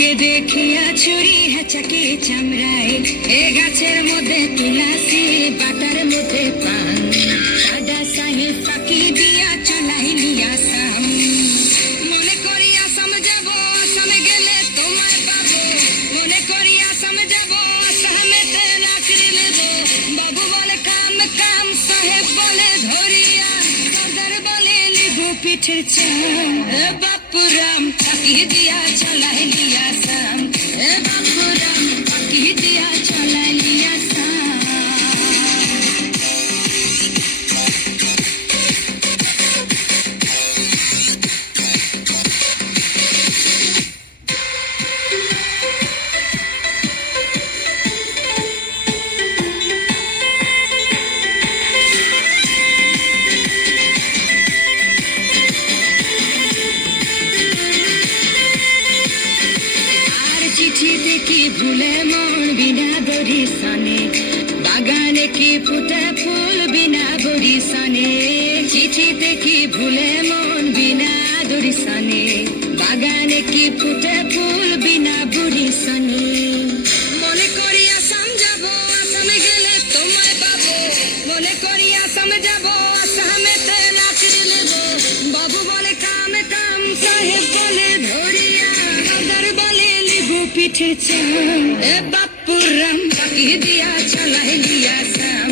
কে দেখিয়া ছুরি হেঁচাকে চামড়ায় এ গাছের মধ্যে তুলাসি বাটার মধ্যে পান দাদা সাহেব ফাঁকি দিয়া চলাইলি আসাম মনে করি আসাম যাব আসামে গেলে তোমায় পাবো মনে করি আসাম যাব আসামেতে নাকরি নেব বাবু বলে কাম কাম সাহেব বলে ধরিয়া সর্দার বলে লিবু পিঠের চাম বাপুরাম ফাঁকি দিয়া চলাইলি আসাম বাপুরাম ফাঁকি দিয়া চলাইলি আসাম চিঠিতে কি ভুলে মন বিনা বরিশানে বাগানে কি ফুটে ফুল বিনা বরিশানে চিঠিতে কি ভুলে মন বিনা বরিশানে বাগানে কি ফুটে ফুল বিনা বরিশানে মনে করি আসাম যাব আসামে গেলে তোমায় পাবো মনে করি আসাম যাব আসামেতে নাচরি নেব বাবু বলে কাম কাম সাহেব বলে ধরিয়া সর্দার বলে পিঠে চাম বাপুরাম ফাঁকি দিয়া চলাইলি আসাম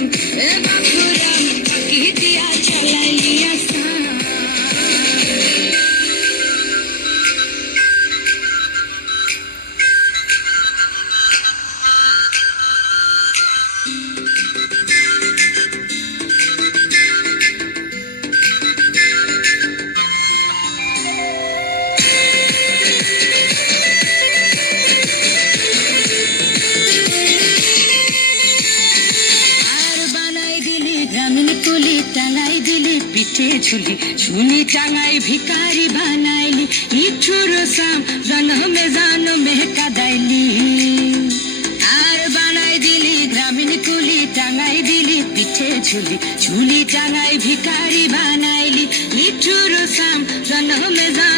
বাপুরাম ফাঁকি দিয়া চলাইলি আসাম পিঠে ঝুলি ঝুলি টাঙাই ভিকারি বানাইলি ইঠুর সাম জনমে জানমে কাদাইলি আর বানাই দিলি গ্রামীণ কুলি টাঙাই দিলি পিঠে ঝুলি ঝুলি টাঙাই ভিকারি বানাইলি ইঠুর সাম জনমে জান